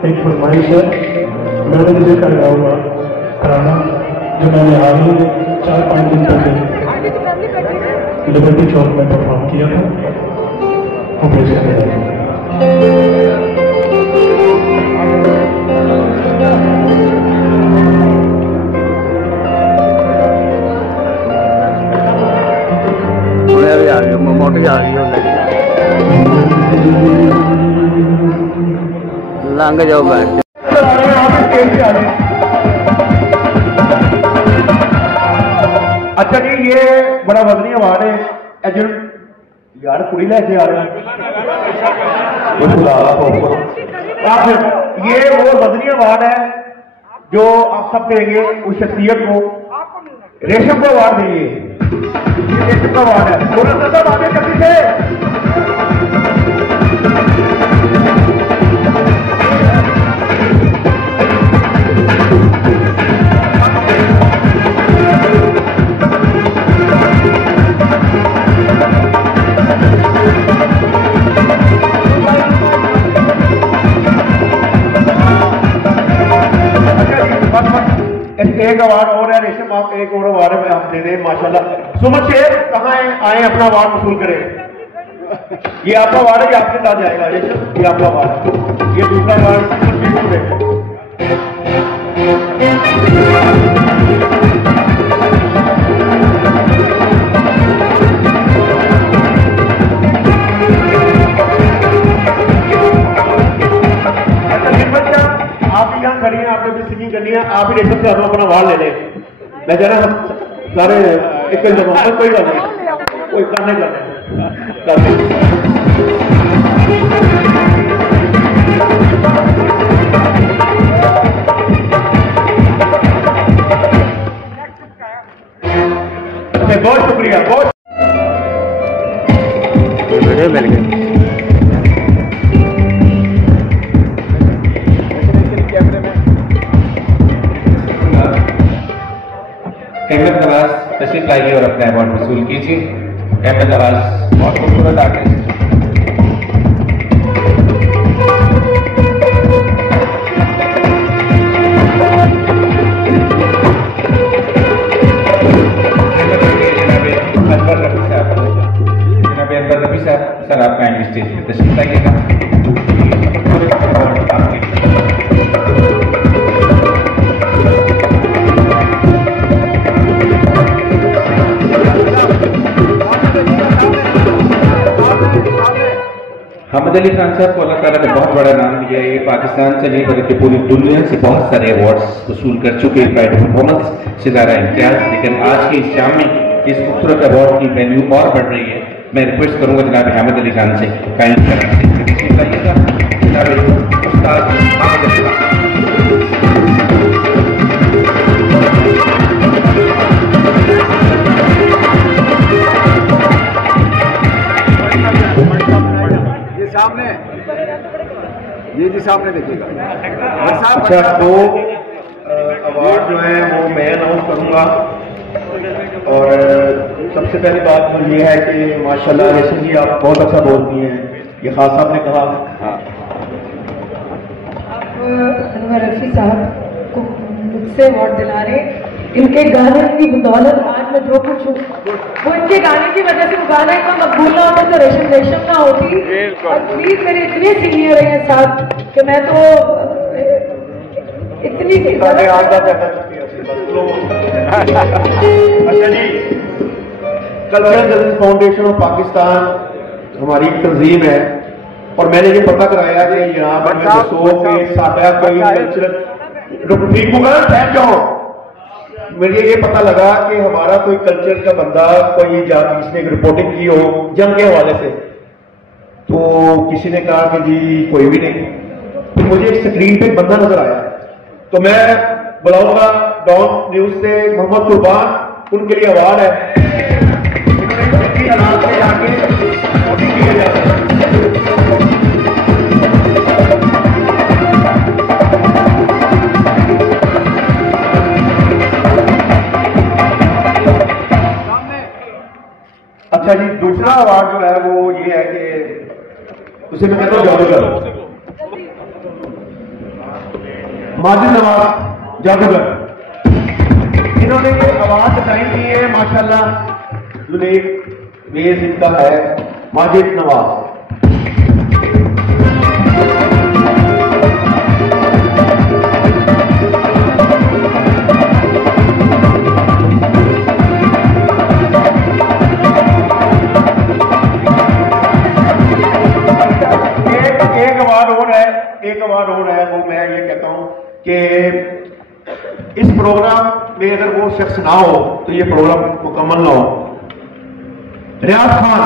एक फरमाइश है, मैंने मुझे कराना जो मैंने हाल ही में 4-5 दिन पहले लिबर्टी चौक में परफॉर्म किया था, वो पेश करने जा रहा हूं। मोटी आ रही हो लंघ जाओ बैठ। अच्छा जी, ये बड़ा वजनी अवार्ड है। यार कुड़ी लेके आ रहे हैं, ये वो वजनी अवार्ड है जो आप सब देंगे उस शख्सियत को। रेशम को अवार्ड देंगे, रेशम का अवार्ड है। सब आगे जल्दी से। एक अवार्ड और है रेशम, आप एक और अवार्ड में आप दे दें माशाल्लाह। सुमन शेख कहाँ आए अपना अवार्ड वसूल करें। ये आपका अवार्ड है, ये आपके साथ जाएगा रेशम, ये आपका अवार्ड। ये दूसरा अवार्ड खड़ी है, आपने भी सिंगिंग करनी है, आप ही रेशम से अपना अवार्ड ले लें। मैं कह रहा सारे एक जगह कोई बात नहीं, कोई करने बहुत शुक्रिया, बहुत मिल गए। अहमद नवाज तशरीफ लाइए और अपना अवार्ड वसूल कीजिए। अहमद नवाज बहुत खूबसूरत आर्टिस्ट। जनाब अनवर रफी साहब, सर आपका स्टेज पर तशरीफ लाइएगा। हमद अली खान साहब को अल्लाह ताला ने बहुत बड़ा नाम दिया है। ये पाकिस्तान से नहीं बल्कि पूरी दुनिया से बहुत सारे अवार्ड्स वसूल कर चुके हैं परफॉर्मेंस से ज़्यादा इम्तियाज। लेकिन आज के इस शाम में इस खूबसूरत अवार्ड की वैल्यू और बढ़ रही है। मैं रिक्वेस्ट करूंगा जनाब हमद अली खान से सामने ये जी सामने देखिएगा। अच्छा, तो अवार्ड जो है वो मैं अनाउंस करूंगा। और सबसे पहली बात तो ये है कि माशाल्लाह रेशम जी आप बहुत अच्छा बोलती हैं, ये खास साहब ने कहा। आप अनवर रफी साहब को मुझसे अवार्ड दिला रहे, इनके गाने की बदौलत आज मैं जो कुछ हूँ वो इनके गाने की वजह से। वो गाना इतना मकबूल ना होता तो रेशम रेशम ना होती। और प्लीज मेरे इतने सीनियर हैं साहब कि मैं तो इतनी अच्छा जी, cultural justice foundation of Pakistan हमारी तंजीम है और मैंने ये पता कराया कि यहाँ पर मुझे ये पता लगा कि हमारा कोई कल्चर का बंदा कोई जिसने रिपोर्टिंग की हो जंग के हवाले से, तो किसी ने कहा कि जी कोई भी नहीं। तो मुझे एक स्क्रीन पे बंदा नजर आया, तो मैं बुलाऊंगा डॉन न्यूज से मोहम्मद कुर्बान, उनके लिए अवार्ड है। अच्छा जी, दूसरा अवार्ड जो है वो ये है कि उसे मैं कहता हूँ जादूगर। माजिद नवाज जादूगर, इन्होंने ये आवाज डिजाइन की है माशाल्लाह। यूनिक बेस इनका है माजिद नवाज। एक अवार्ड और है, वो मैं ये कहता हूं कि इस प्रोग्राम में अगर वो शख्स ना हो तो ये प्रोग्राम मुकम्मल ना हो। रियाज खान,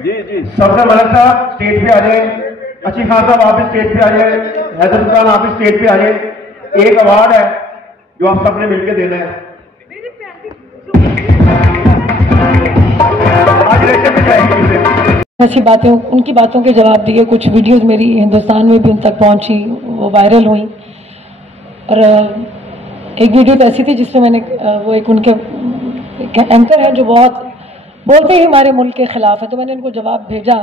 जी सबसे मलक साहब स्टेज पे आ जाए, अच्छी खान साहब आप भी स्टेज पे आ जाए, हैदर खान आप भी स्टेज पे आ जाए। एक अवार्ड है जो आप सबने मिलकर देना है। आज रेशम में जाएगी ऐसी बातें, उनकी बातों के जवाब दिए। कुछ वीडियोस मेरी हिंदुस्तान में भी उन तक पहुंची, वो वायरल हुई। और एक वीडियो तो ऐसी थी जिसमें मैंने वो एक उनके एंकर हैं जो बहुत बोलते ही हमारे मुल्क के खिलाफ है, तो मैंने उनको जवाब भेजा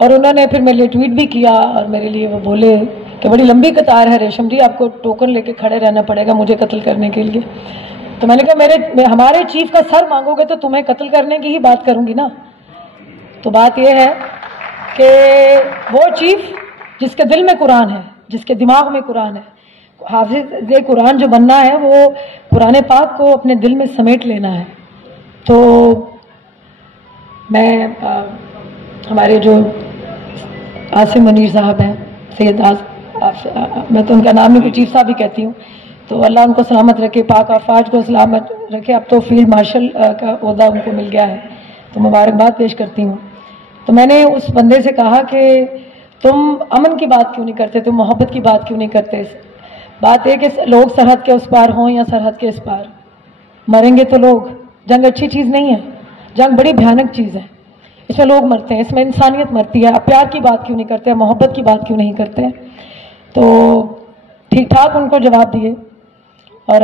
और उन्होंने फिर मेरे लिए ट्वीट भी किया और मेरे लिए वो बोले कि बड़ी लंबी कतार है रेशम जी, आपको टोकन लेके खड़े रहना पड़ेगा मुझे कत्ल करने के लिए। तो मैंने कहा हमारे चीफ का सर मांगोगे तो तुम्हें कत्ल करने की ही बात करूंगी ना। तो बात यह है कि वो चीफ जिसके दिल में कुरान है, जिसके दिमाग में कुरान है, हाफिज कुरान जो बनना है वो कुरान पाक को अपने दिल में समेट लेना है। तो मैं हमारे जो आसिम मुनीर साहब हैं, सैयद मैं तो उनका नाम नहीं चीफ साहब ही कहती हूँ, तो अल्लाह उनको सलामत रखे, पाक अफवाज को सलामत रखे। अब तो फील्ड मार्शल का ओहदा उनको मिल गया है, तो मुबारकबाद पेश करती हूँ। तो मैंने उस बंदे से कहा कि तुम अमन की बात क्यों नहीं करते, तुम मोहब्बत की बात क्यों नहीं करते। बात है कि लोग सरहद के उस पार हों या सरहद के इस पार, मरेंगे तो लोग। जंग अच्छी चीज़ नहीं है, जंग बड़ी भयानक चीज़ है, इसमें लोग मरते हैं, इसमें इंसानियत मरती है। आप प्यार की बात क्यों नहीं करते, मोहब्बत की बात क्यों नहीं करते। तो ठीक ठाक उनको जवाब दिए। और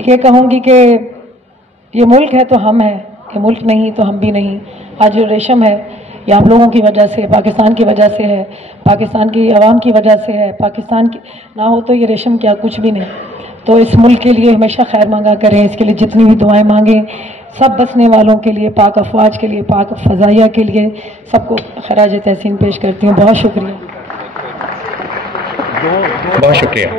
ये कहूँगी कि ये मुल्क है तो हम हैं, ये मुल्क नहीं तो हम भी नहीं। आज जो रेशम है ये आप लोगों की वजह से, पाकिस्तान की वजह से है, पाकिस्तान की आवाम की वजह से है। पाकिस्तान की ना हो तो ये रेशम क्या कुछ भी नहीं। तो इस मुल्क के लिए हमेशा खैर मांगा करें, इसके लिए जितनी भी दुआएं मांगें, सब बसने वालों के लिए, पाक अफवाज के लिए, पाक फ़ज़ाइया के लिए, सबको खराज तहसीन पेश करती हूँ। बहुत शुक्रिया। बहुत शुक्रिया।